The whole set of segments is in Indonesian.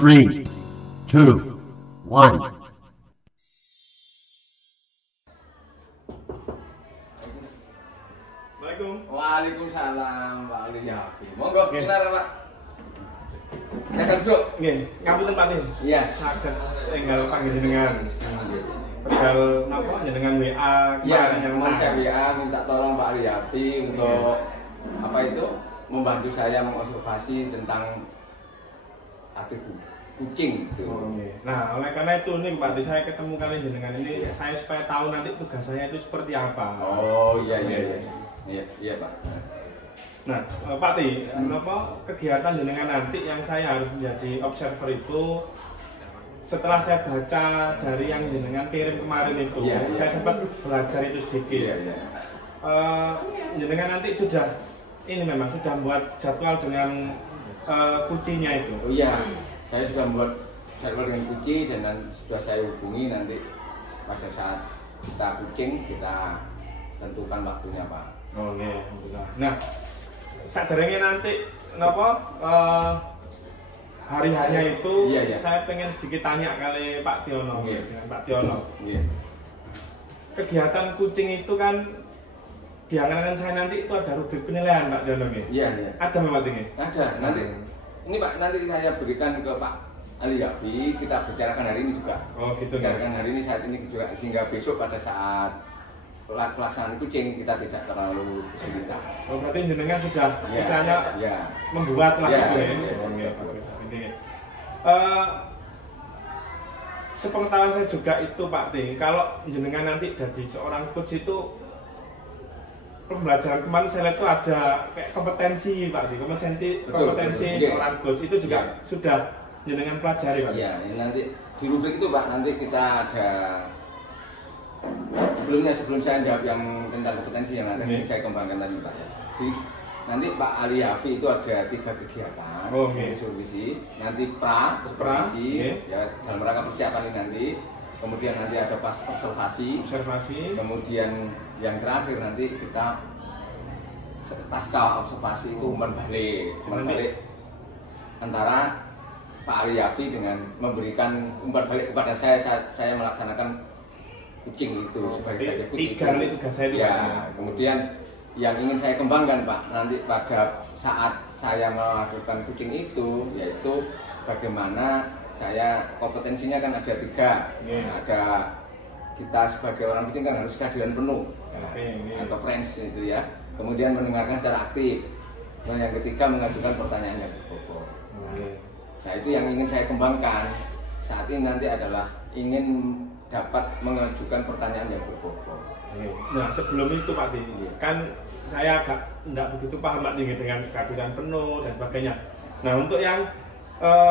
3, 2, 1. Waalaikumsalam Pak Ali Yafi. Monggo benar Pak. Tekan Bro. Nggih, ngapunten Pak Nis. Iya. Saged enggal panjenengan. Enggal napa jenengan WA Iya, memang saya WA minta tolong Pak Ali Yafi untuk apa itu membantu saya mengobservasi tentang aktif kucing itu. Nah, oleh karena itu nih Pak, saya ketemu kalian jenengan ini, Iya. saya supaya tahu nanti tugas saya itu seperti apa. Oh iya. Iya Pak. Nah, Pak Ti, apa kegiatan jenengan nanti yang saya harus menjadi observer itu setelah saya baca dari yang jenengan kirim kemarin itu, Iya. saya sempat belajar itu sedikit. Iya. Jenengan nanti sudah ini memang sudah membuat jadwal dengan kucingnya itu. Oh iya, saya sudah membuat jadwal dengan kucing dan sudah saya hubungi nanti pada saat kita kucing kita tentukan waktunya Pak. Oh iya, alhamdulillah. Nah, sadarnya nanti kenapa hari-harinya itu Iya. saya pengen sedikit tanya kali Pak Tiono, Iya. dengan Pak Tiono. Iya. Kegiatan kucing itu kan di anggaran saya nanti itu ada rubrik penilaian Pak Tiono nih. Iya. Ada memang ini? Ada. Nanti ini Pak, nanti saya berikan ke Pak Ali Yafi, kita bicarakan hari ini juga. Oh gitu. Bicarakan hari ini saat ini juga sehingga besok pada saat pelaksanaan kucing kita tidak terlalu kesulitan. Oh berarti jenengan sudah Iya, istilahnya iya. membuat lah Iya, itu ya. iya, Oh, iya. ini. Sepengetahuan saya juga itu Pak Ting, kalau jenengan nanti dari seorang coach itu pembelajaran kemarin saya lihat itu ada kayak kompetensi Pak Ting, kompetensi betul. seorang coach itu juga Iya. sudah jenengan pelajari Pak. Iya, ini nanti di rubrik itu Pak, nanti kita ada sebelum saya jawab yang tentang kompetensi yang akan saya kembangkan tadi Pak ya. Jadi nanti Pak Ali Yafi itu ada 3 kegiatan, supervisi, nanti supervisi, ya dalam rangka persiapan ini nanti, kemudian nanti ada pas observasi, kemudian yang terakhir nanti kita pasca observasi itu umpan balik antara Pak Ali Yafi dengan memberikan umpan balik kepada saya melaksanakan kucing itu sebagai kucing. 3 kali tugas saya itu. Ya, kemudian yang ingin saya kembangkan Pak, nanti pada saat saya melakukan kucing itu, yaitu bagaimana saya kompetensinya kan ada 3. Ada kita sebagai orang kucing kan harus kehadiran penuh, atau friends itu ya. Kemudian mendengarkan secara aktif. Dan yang ketiga mengajukan pertanyaan yang berbobot. Nah itu yang ingin saya kembangkan saat ini nanti adalah ingin dapat mengajukan pertanyaan yang berbobot. Nah sebelum itu Pak Ting, kan saya agak tidak begitu paham Pak Ting dengan kehadiran penuh dan sebagainya. Nah untuk yang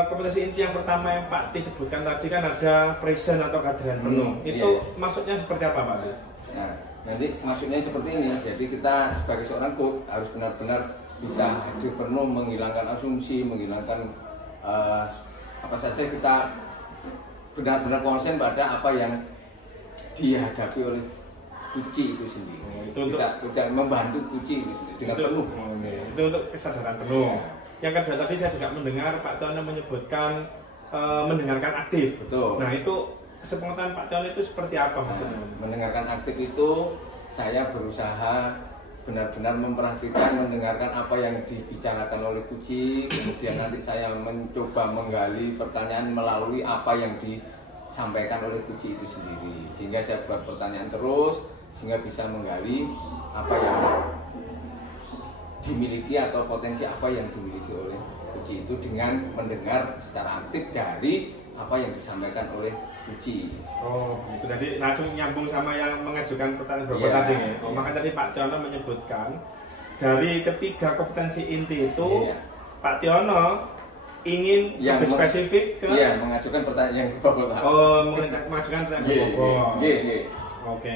kompetensi inti yang pertama yang Pak Ting sebutkan tadi kan ada present atau kehadiran penuh. Itu maksudnya seperti apa Pak Ting? Nah nanti maksudnya seperti ini. Jadi kita sebagai seorang coach harus benar-benar bisa hadir penuh, menghilangkan asumsi, menghilangkan apa saja, kita benar-benar konsen pada apa yang dihadapi oleh kucing itu sendiri. Itu kita membantu kucing itu sendiri dengan penuh. Itu untuk kesadaran penuh. Yang kedua tadi saya juga mendengar Pak Tiono menyebutkan mendengarkan aktif. Betul. Nah itu sepengetahuan Pak Tiono itu seperti apa maksudnya? Mendengarkan aktif itu saya berusaha benar-benar memperhatikan, mendengarkan apa yang dibicarakan oleh kucing, kemudian nanti saya mencoba menggali pertanyaan melalui apa yang disampaikan oleh kucing itu sendiri, sehingga saya buat pertanyaan terus, sehingga bisa menggali apa yang dimiliki atau potensi apa yang dimiliki oleh kucing itu dengan mendengar secara aktif dari apa yang disampaikan oleh kucing. Oh, itu tadi langsung nyambung sama yang mengajukan pertanyaan berbobot tadi. Maka tadi Pak Tiono menyebutkan dari ketiga kompetensi inti itu Pak Tiono ingin lebih spesifik ke mengajukan pertanyaan yang berbobot. Mengajukan pertanyaan berbobot. Oke.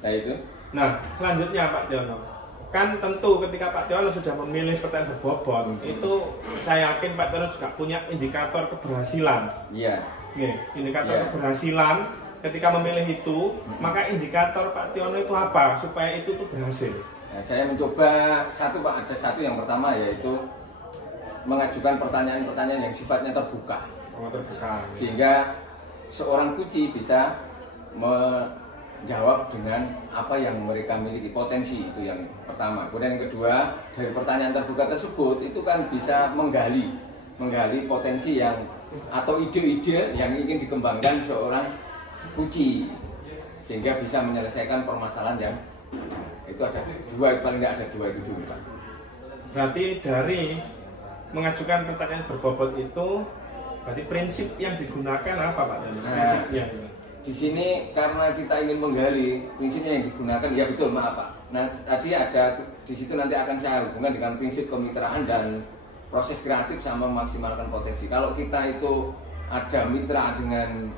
Nah itu. Nah, selanjutnya Pak Tiono, kan tentu ketika Pak Tiono sudah memilih pertanyaan berbobot, itu saya yakin Pak Tiono juga punya indikator keberhasilan. Iya. Indikator keberhasilan ketika memilih itu, maka indikator Pak Tiono itu apa supaya itu tuh berhasil? Nah, saya mencoba ada satu yang pertama yaitu mengajukan pertanyaan-pertanyaan yang sifatnya terbuka. terbuka. Sehingga seorang kunci bisa menjawab dengan apa yang mereka miliki, potensi itu yang pertama. Kemudian yang kedua, dari pertanyaan terbuka tersebut itu kan bisa menggali potensi yang atau ide-ide yang ingin dikembangkan seorang kunci, sehingga bisa menyelesaikan permasalahan yang itu ada dua, paling tidak ada dua itu dulu Pak. Berarti dari mengajukan pertanyaan berbobot itu, berarti prinsip yang digunakan apa Pak? Prinsipnya. Di sini karena kita ingin menggali prinsipnya yang digunakan, ya betul maaf Pak. Nah tadi ada di situ nanti akan saya hubungkan dengan prinsip kemitraan dan proses kreatif sama memaksimalkan potensi. Kalau kita itu ada mitra dengan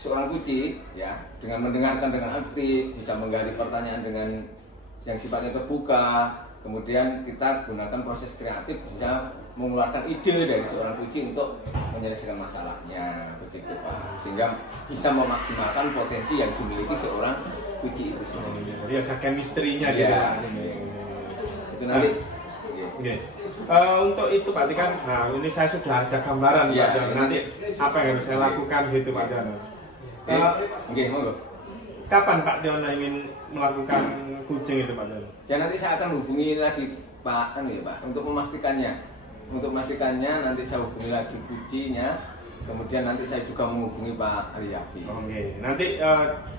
seorang kunci, ya dengan mendengarkan dengan aktif, bisa menggali pertanyaan dengan yang sifatnya terbuka, kemudian kita gunakan proses kreatif bisa mengeluarkan ide dari seorang kunci untuk menyelesaikan masalahnya, begitu Pak. Sehingga bisa memaksimalkan potensi yang dimiliki seorang kunci itu sendiri. Jadi ada chemistry-nya gitu. Itu nanti. Untuk itu Pak kan, nah ini saya sudah ada gambaran Pak Jono. Nanti apa yang harus saya lakukan gitu Pak Jono. Monggo. Kapan Pak Jono ingin melakukan kucing itu Pak Jono? Ya nanti saya akan hubungi lagi Pak untuk memastikannya. Untuk memastikannya nanti saya hubungi lagi kuncinya. Kemudian nanti saya juga menghubungi Pak Aliyafi. Oke. Nanti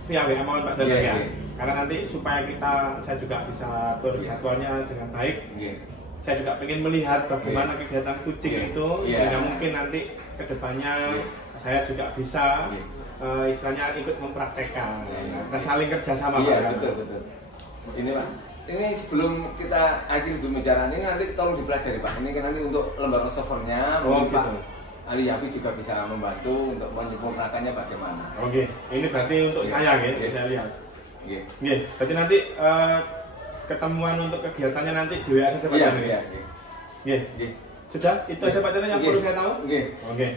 via WA mohon Pak Jono ya. Karena nanti supaya saya juga bisa atur jadwalnya dengan baik. Saya juga ingin melihat bagaimana kegiatan kucing itu, sehingga mungkin nanti kedepannya saya juga bisa istilahnya ikut mempraktekkan. Kita saling kerjasama Pak. Betul. Ini Pak, ini sebelum kita akhiri pembicaraan ini nanti tolong dipelajari Pak. Ini kan nanti untuk lembar servernya, mungkin Pak Aliyafi juga bisa membantu untuk menyempurnakannya bagaimana. Oke, ini berarti untuk saya ya, saya lihat. Berarti nanti ketemuan untuk kegiatannya nanti di WA saja Pak Jono. Iya. Sudah, itu aja Pak Jono yang perlu saya tahu. Oke.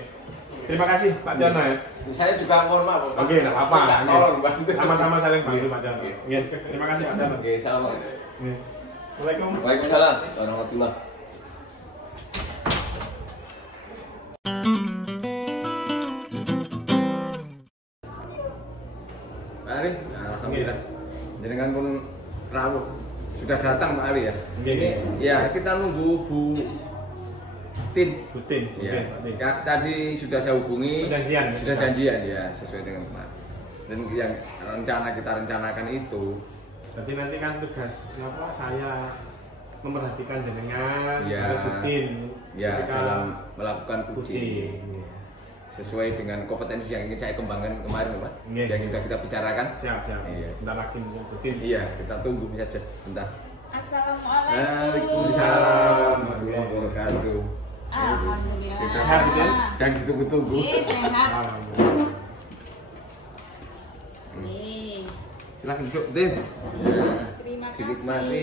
Terima kasih Pak Jono ya. Saya juga mohon maaf Pak. Oke, enggak apa-apa. Sama-sama saling bantu Pak Jono. Terima kasih Pak Jono. Assalamualaikum. Waalaikumsalam warahmatullahi. Alhamdulillah. Jenengan pun rawuh. Sudah datang Pak Ali ya. Ini ya kita nunggu Bu Tin. Ya. Tadi sudah saya hubungi. Sudah janjian ya sesuai dengan Pak. Dan yang kita rencanakan itu. Berarti nanti kan tugas saya memerhatikan jenengan, Bu Tin. Ya dalam melakukan kucing. Sesuai dengan kompetensi yang ingin saya kembangkan kemarin Pak. Yang sudah kita bicarakan. Siap. Iya. Bentar lagi mungkin. Iya, kita tunggu saja bentar. Assalamualaikum. Waalaikumsalam warahmatullahi wabarakatuh. Alhamdulillah. Kita sehat ya, dan ditunggu-tunggu. Sehat. Silakan duduk, Din. Terima kasih. Dinikmati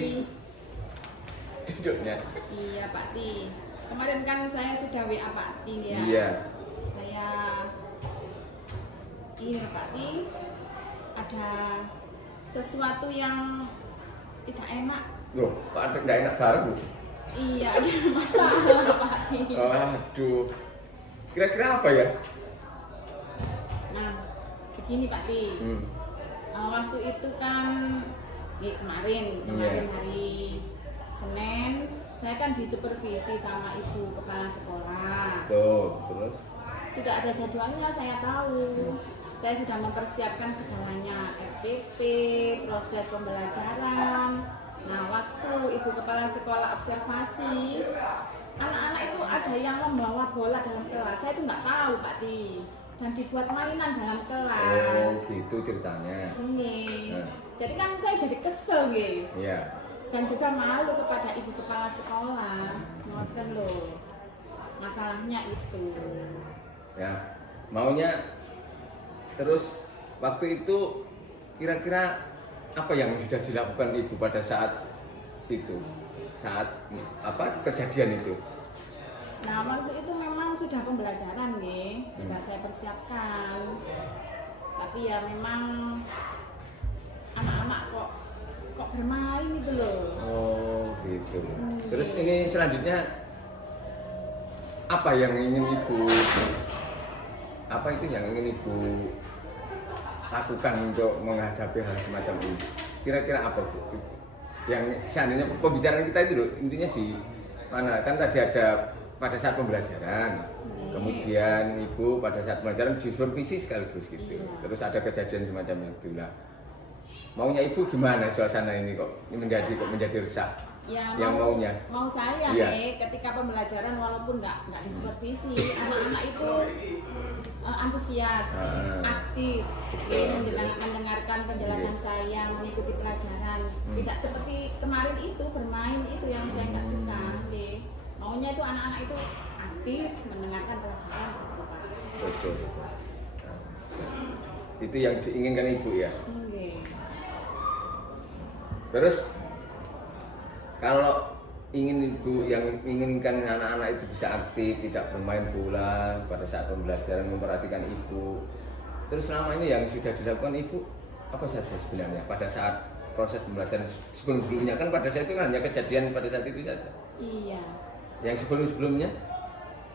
duduknya. Iya Pak Tin. Kemarin kan saya sudah WA Pak Tin ya. Iya. Ini Pak Tin, ada sesuatu yang tidak enak. Loh, kok ada tidak enak bareng Bu? Iya, ada masalah Pak Tin. Aduh, kira-kira apa ya? Nah, begini Pak Tin. Waktu itu kan kemarin hari Senin, saya kan disupervisi sama Ibu Kepala Sekolah. Terus? Sudah ada jadwalnya, saya tahu. Saya sudah mempersiapkan segalanya, RTP, proses pembelajaran. Nah, waktu Ibu Kepala Sekolah observasi, anak-anak itu ada yang membawa bola dalam kelas. Saya itu nggak tahu, Pak Ti. Dan dibuat mainan dalam kelas. Oh, gitu ceritanya. Ini. Jadi kan saya jadi kesel, gitu. Iya. Dan juga malu kepada Ibu Kepala Sekolah. Ngoten loh. Masalahnya itu. Ya, maunya terus waktu itu kira-kira apa yang sudah dilakukan Ibu pada saat itu? Saat apa kejadian itu? Nah, waktu itu memang sudah pembelajaran nih, sudah saya persiapkan. Tapi ya memang anak-anak kok bermain gitu loh. Oh, gitu. Terus ini selanjutnya apa yang ingin ibu lakukan untuk menghadapi hal semacam ini? Kira-kira apa Bu? Yang seandainya pembicaraan kita itu loh, intinya di mana? Kan tadi ada pada saat pembelajaran, kemudian ibu pada saat pembelajaran disupervisi sekaligus gitu. Terus ada kejadian semacam itu lah. Maunya ibu gimana suasana ini kok menjadi resah? Ya, yang maunya mau saya nih ketika pembelajaran walaupun nggak disupervisi, anak-anak itu antusias, aktif, mendengarkan penjelasan saya, mengikuti pelajaran. Tidak seperti kemarin itu bermain itu yang saya nggak suka. Maunya itu anak-anak itu aktif mendengarkan pelajaran. Betul. Itu yang diinginkan ibu ya. Terus kalau ibu yang inginkan anak-anak itu bisa aktif, tidak bermain bola pada saat pembelajaran, memperhatikan ibu. Terus selama ini yang sudah dilakukan ibu apa saja sebenarnya pada saat proses pembelajaran sebelum-sebelumnya? Kan pada saat itu kan hanya kejadian pada saat itu saja. Iya. Yang sebelum-sebelumnya?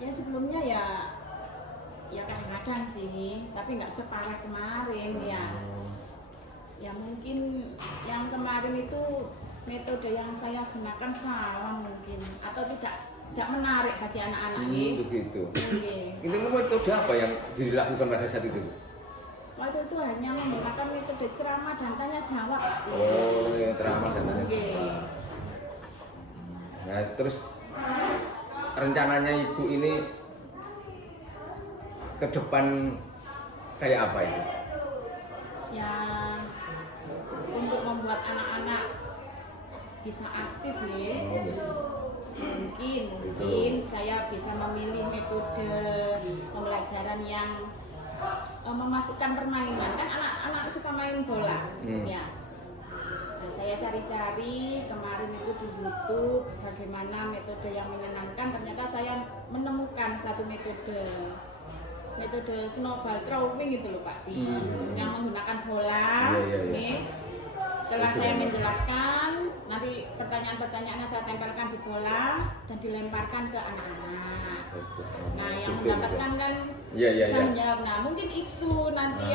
Ya sebelumnya ya kadang-kadang sih, tapi nggak separah kemarin ya. Ya mungkin yang kemarin itu metode yang saya gunakan salah mungkin, atau tidak menarik bagi anak-anak ini. Begitu. Ini metode apa yang dilakukan pada saat itu? Waktu itu hanya menggunakan metode ceramah dan tanya jawab. Oh, ya ceramah dan tanya jawab. Nah, terus rencananya ibu ini ke depan kayak apa itu? Ya, untuk membuat anak-anak bisa aktif ya. Mungkin saya bisa memilih metode pembelajaran yang memasukkan permainan. Kan anak-anak suka main bola ya. Nah, saya cari-cari kemarin itu di YouTube bagaimana metode yang menyenangkan. Ternyata saya menemukan satu metode snowball throwing gitu loh Pak Ti, yang menggunakan bola. Nih, setelah saya menjelaskan, nanti pertanyaan-pertanyaannya saya tempelkan di bola dan dilemparkan ke anak-anak. Nah, yang mendapatkan kan bisa menjawab. Nah, mungkin itu nanti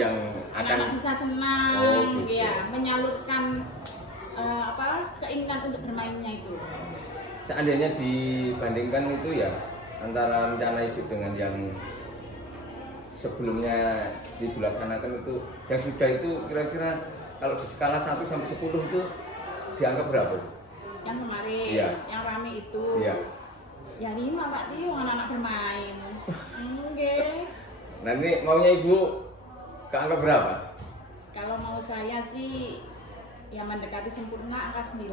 yang akan bisa senang, menyalurkan keinginan untuk bermainnya itu. Seandainya dibandingkan itu ya antara rencana ibu dengan yang sebelumnya dilaksanakan itu, yang sudah itu kira-kira kalau di skala 1 sampai 10 itu dianggap berapa? Yang kemarin, yang rame itu ya 5 Pak Tio, anak-anak bermain. Nanti maunya ibu keanggap berapa? Kalau mau saya sih ya mendekati sempurna angka 9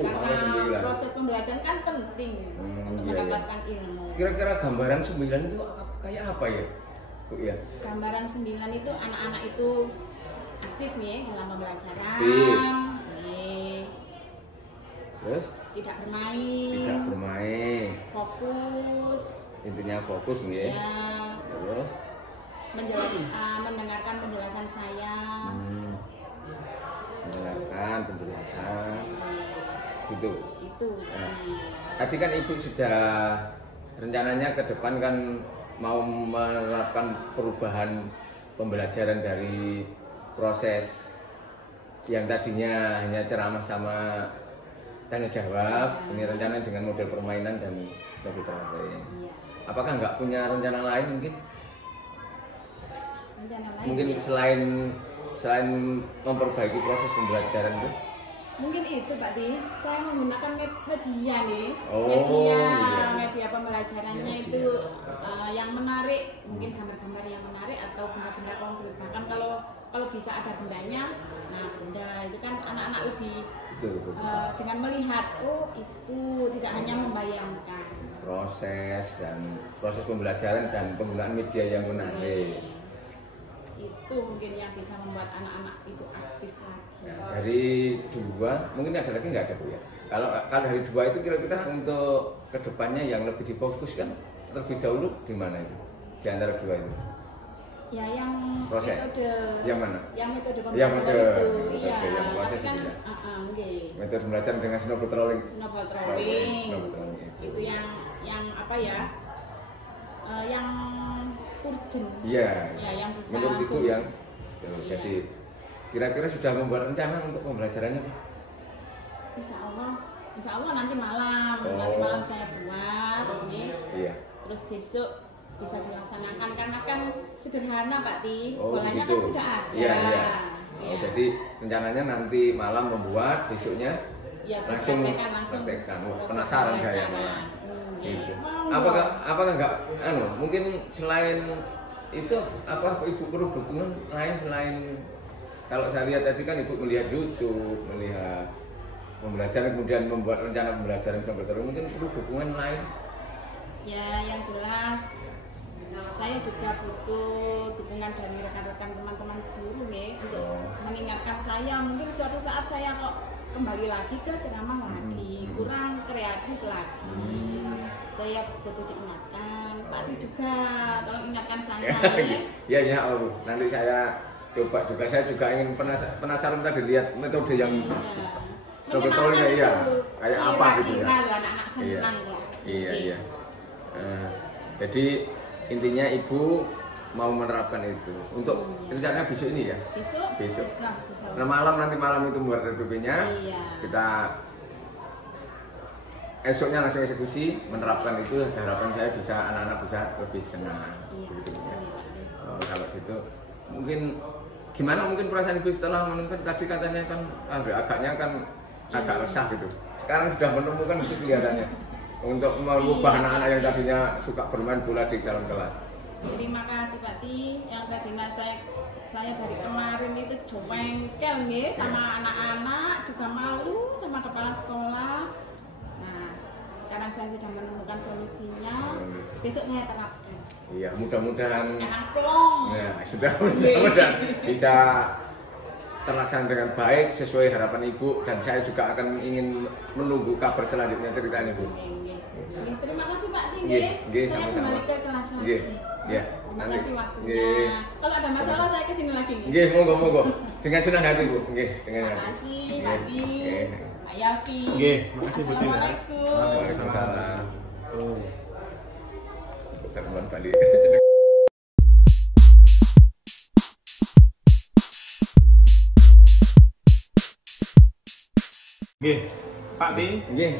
karena 9. Proses pembelajaran kan penting untuk mendapatkan ilmu. Kira-kira gambaran 9 itu kayak apa ya Bu ya? Gambaran 9 itu anak-anak itu aktif nih dalam pembelajaran. Terus? Tidak bermain. Fokus. Intinya fokus nih. Ya. Terus? Mendengarkan penjelasan saya. Mendengarkan penjelasan. Gitu. Itu. Nah, tadi kan ibu sudah rencananya ke depan kan mau menerapkan perubahan pembelajaran dari proses yang tadinya hanya ceramah sama tanya jawab, ini rencana dengan model permainan dan lebih terakhir. Apakah nggak punya rencana lain mungkin? Mungkin selain memperbaiki proses pembelajaran itu? Mungkin itu Pak Ti, saya menggunakan media nih. Media pembelajarannya itu yang menarik, mungkin gambar-gambar yang menarik atau benda-benda konkret. Bahkan kalau bisa ada bendanya, nah benda itu kan anak-anak lebih dengan melihat, oh itu tidak hanya membayangkan. Proses pembelajaran dan penggunaan media yang menarik. Itu mungkin yang bisa membuat anak-anak itu aktif lagi. Ya, dari 2, mungkin ada lagi nggak ada Bu ya? Kalau dari 2 itu kira-kira untuk kedepannya yang lebih difokuskan terlebih dahulu di mana itu? Di antara 2 itu? Ya yang proses. Metode. Yang mana? Yang metode pembelajaran itu. Iya. Yang proses kan, itu. Okay. Metode belajar dengan snowball throwing. Snowball throwing. Itu yang apa ya, yang urgent. Iya. Ya, yang bisa menurut itu langsung. yang jadi kira-kira sudah membuat rencana untuk pembelajarannya Pak? Insya Allah nanti malam, saya buat ini. Iya. Terus besok bisa dilaksanakan karena kan sederhana Pak Ti, polanya begitu. kan sudah ada. Iya. Iya. Jadi rencananya nanti malam membuat, besoknya Ya, langsung langsung praktekkan. Wah, proses penasaran pembelajaran. kayaknya. Gitu. Mau. Apakah enggak mungkin selain itu ibu perlu dukungan lain selain kalau saya lihat tadi kan ibu melihat YouTube, melihat pembelajaran kemudian membuat rencana pembelajaran sampai terus, mungkin perlu dukungan lain. Ya, yang jelas saya juga butuh dukungan dari rekan-rekan teman-teman guru nih untuk mengingatkan saya. Mungkin suatu saat saya kok kembali lagi ke ceramah lagi, kurang kreatif lagi. Saya butuh diingatkan. Pak Ti juga tolong ingatkan saya. Ya, nanti saya coba juga. Saya juga ingin penasaran tadi lihat metode yang sebetulnya kayak apa gitu ya. Anak-anak senang kok. Iya. Jadi intinya ibu mau menerapkan itu untuk rencananya besok ini ya. Besok. Nah, nanti malam itu buat RPP-nya. Iya. Kita esoknya langsung eksekusi menerapkan itu. Harapan saya bisa anak-anak bisa lebih senang. Begitu ya. Kalau gitu mungkin gimana perasaan ibu setelah menemukan tadi katanya kan agaknya kan agak resah gitu. Sekarang sudah menemukan itu kelihatannya untuk mengubah anak-anak yang tadinya suka bermain bola di dalam kelas. Terima kasih Pak Ti, yang tadinya saya dari kemarin itu jengkel nih sama anak-anak, juga malu sama kepala sekolah. Nah, sekarang saya sudah menemukan solusinya. Besok saya terapkan. Iya, mudah-mudahan. Sekarang plong. Ya, sudah mudah-mudahan bisa terlaksana dengan baik sesuai harapan ibu, dan saya juga akan ingin menunggu kabar selanjutnya ceritanya Bu. Terima kasih Pak Ti. Nggih, Saya sama-sama. kembali ke kelas lagi. Nggih. Ya, Terima nanti. kasih waktunya. Nggih. Kalau ada masalah saya kesini lagi nih. Nggih, monggo. Dengan senang hati Bu. Nggih, dengan Terima hati. kasih Pak Ti, Nggih. Pak Yafi. Nggih, makasih Bu Ti. Assalamualaikum. Waalaikumsalam. Teman balik. Oke, Pak Ti. Nggih,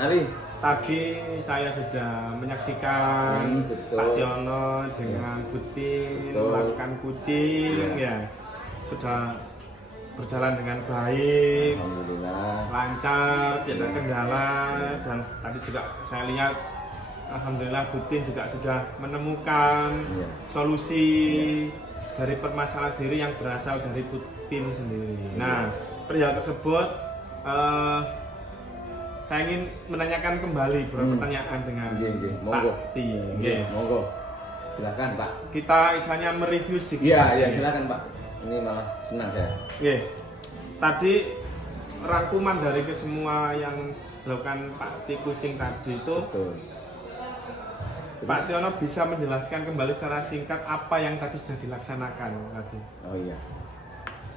Ali. Tadi saya sudah menyaksikan betul. Pak Tiono dengan Butin Betul. melakukan kucing, ya sudah berjalan dengan baik, Alhamdulillah. lancar, tidak ada kendala, dan tadi juga saya lihat alhamdulillah Butin juga sudah menemukan solusi dari permasalahan sendiri yang berasal dari Butin sendiri. Nah, perihal tersebut saya ingin menanyakan kembali beberapa pertanyaan dengan Pak Ti. Monggo. Silakan Pak. Kita istilahnya mereview sedikit. Iya, silakan Pak. Ini malah senang saya. Oke. Tadi rangkuman dari kesemua yang dilakukan Pak Ti kucing tadi itu, Betul. Pak Tiono bisa menjelaskan kembali secara singkat apa yang tadi sudah dilaksanakan tadi. Oh iya.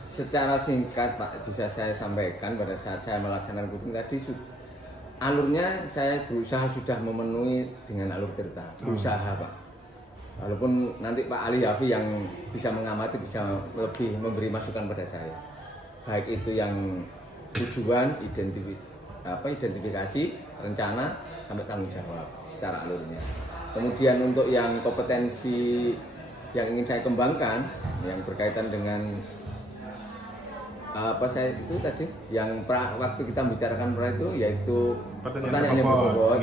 Secara singkat Pak, bisa saya sampaikan pada saat saya melaksanakan kucing tadi, alurnya saya berusaha sudah memenuhi dengan alur cerita. Berusaha Pak. Walaupun nanti Pak Ali Yafi yang bisa mengamati bisa lebih memberi masukan pada saya. Baik itu yang tujuan, identifikasi, rencana, sampai tanggung jawab secara alurnya. Kemudian untuk yang kompetensi yang ingin saya kembangkan, yang berkaitan dengan saya itu tadi yang waktu kita membicarakan itu yaitu pertanyaan yang berbobot.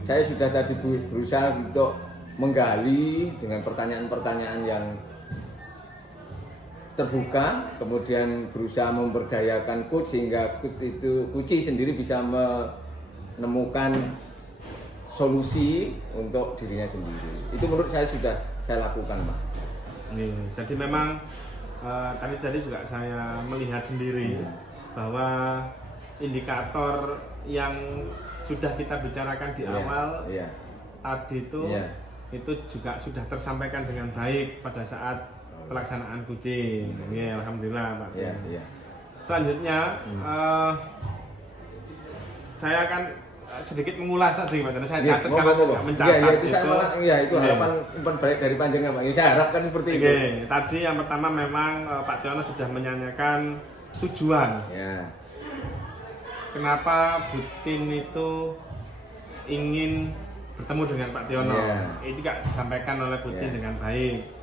Saya sudah tadi berusaha untuk menggali dengan pertanyaan-pertanyaan yang terbuka, kemudian berusaha memberdayakan coach sehingga kuci sendiri bisa menemukan solusi untuk dirinya sendiri. Itu menurut saya sudah saya lakukan, Pak. Jadi memang tadi juga saya melihat sendiri bahwa indikator yang sudah kita bicarakan di awal tadi itu juga sudah tersampaikan dengan baik pada saat pelaksanaan kucing. Alhamdulillah Pak. Selanjutnya saya akan sedikit mengulas tadi Pak Jono. Saya Iya, catat kalau tidak mencatat. Iya, itu saya malah itu harapan umpan balik dari panjenengan Pak. Saya harapkan seperti itu. Tadi yang pertama memang Pak Tiono sudah menyanyikan tujuan. Ya. Kenapa Butin itu ingin bertemu dengan Pak Tiono? Itu juga disampaikan oleh Butin dengan baik.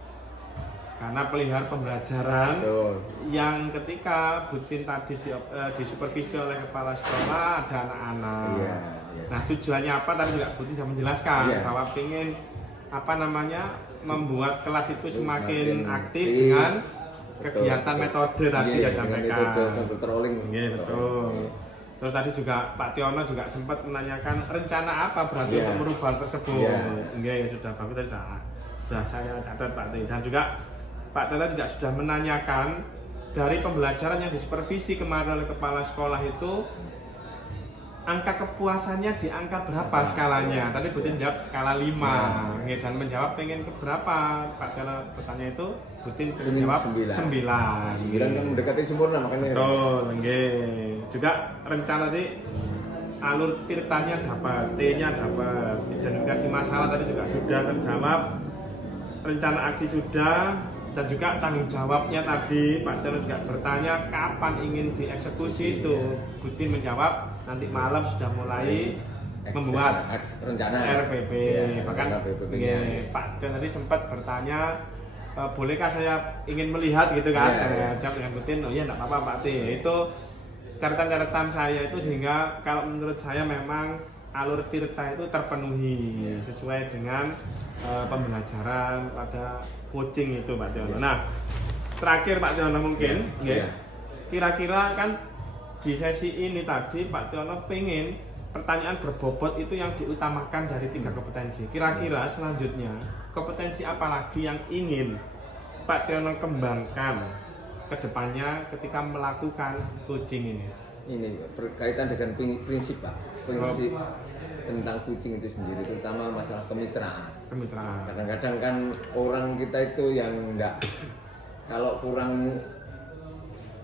Karena pelihara pembelajaran yang ketika Butin tadi disupervisi oleh kepala sekolah ada anak-anak. Nah tujuannya apa? Tadi juga Butin sudah menjelaskan bahwa ingin membuat kelas itu semakin aktif dengan kegiatan metode tadi saya sampaikan. Betul. Terus tadi juga Pak Tiono juga sempat menanyakan rencana apa berarti untuk merubah tersebut. Sudah bagus tadi sudah saya catat Pak Tiono. Dan juga Pak Tiono juga sudah menanyakan dari pembelajaran yang disupervisi kemarin oleh kepala sekolah itu angka kepuasannya di angka berapa skalanya? Tadi Butin jawab skala 5. Dan menjawab pengen ke berapa? Pak Tiono bertanya itu, Butin menjawab 9. 9 kan mendekati sempurna makanya. Betul, juga rencana tadi alur tirtanya dapat, T-nya dapat, identifikasi masalah tadi juga sudah terjawab, rencana aksi sudah, dan juga tanggung jawabnya tadi Pak Tiono juga bertanya kapan ingin dieksekusi itu. Butin menjawab nanti malam sudah mulai membuat rencana RPP. Bahkan Pak Tiono tadi sempat bertanya bolehkah saya ingin melihat gitu kan? Jawab dengan Butin, oh iya enggak apa-apa Pak T. Itu catatan-catatan saya itu sehingga kalau menurut saya memang alur tirta itu terpenuhi sesuai dengan pembelajaran pada coaching itu Pak Tiono. Nah, terakhir Pak Tiono mungkin, kira-kira kan di sesi ini tadi Pak Tiono pengen pertanyaan berbobot itu yang diutamakan dari 3 kompetensi. Kira-kira selanjutnya kompetensi apa lagi yang ingin Pak Tiono kembangkan ke depannya ketika melakukan coaching ini? Ini berkaitan dengan prinsip Pak, prinsip tentang coaching itu sendiri, terutama masalah kemitraan. Kadang-kadang kan orang kita itu yang enggak, kalau kurang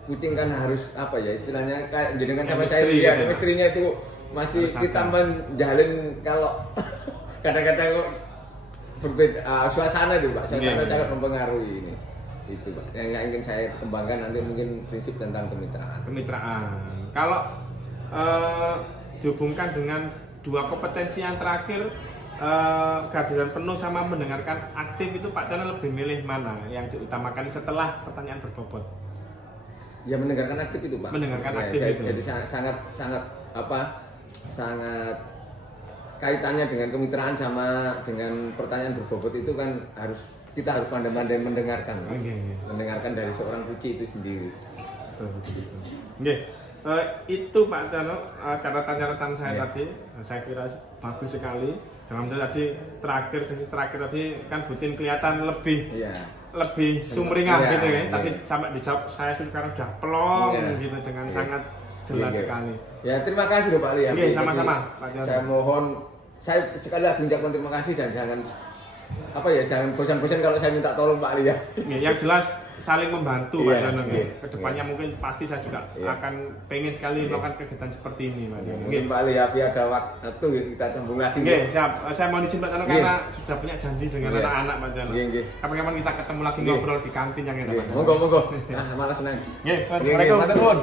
coaching kan harus apa ya istilahnya kayak jenengan sama saya ya, istrinya itu masih kita menjalin kalau kadang-kadang berbeda suasana itu Pak, suasana sangat mempengaruhi ini. Itu Pak, yang ingin saya kembangkan nanti mungkin prinsip tentang kemitraan. Kalau dihubungkan dengan 2 kompetensi yang terakhir, kehadiran penuh sama mendengarkan aktif, itu Pak Tiono lebih milih mana yang diutamakan setelah pertanyaan berbobot? Ya mendengarkan aktif itu Pak. Mendengarkan aktif itu. Jadi sangat kaitannya dengan kemitraan sama dengan pertanyaan berbobot itu kan kita harus pandai-pandai mendengarkan. Mendengarkan dari seorang coach itu sendiri. Itu Pak Tiono catatan-catatan saya tadi, saya kira bagus sekali. Alhamdulillah tadi sesi terakhir tadi kan Butin kelihatan lebih sumringah gitu ya. Tadi sampai dijawab saya sekarang sudah plong gitu dengan sangat jelas sekali. Ya terima kasih Pak Ali ya. Sama-sama Pak Tiono. Saya mohon, saya sekali lagi mengucapkan terima kasih dan jangan bosan-bosan kalau saya minta tolong Pak Ali ya. Yang jelas saling membantu Pak Tiono. Kedepannya mungkin pasti saya juga akan pengen sekali melakukan kegiatan seperti ini Pak Tiono. Mungkin Pak Ali ya ada waktu kita sambung lagi. Siap. Saya mau izin Pak Tiono karena sudah punya janji dengan anak-anak Pak Tiono. Kapan-kapan kita ketemu lagi ngobrol di kantin yang enak Pak Tiono. Monggo. Malah senang. Assalamualaikum. Matur nuwun.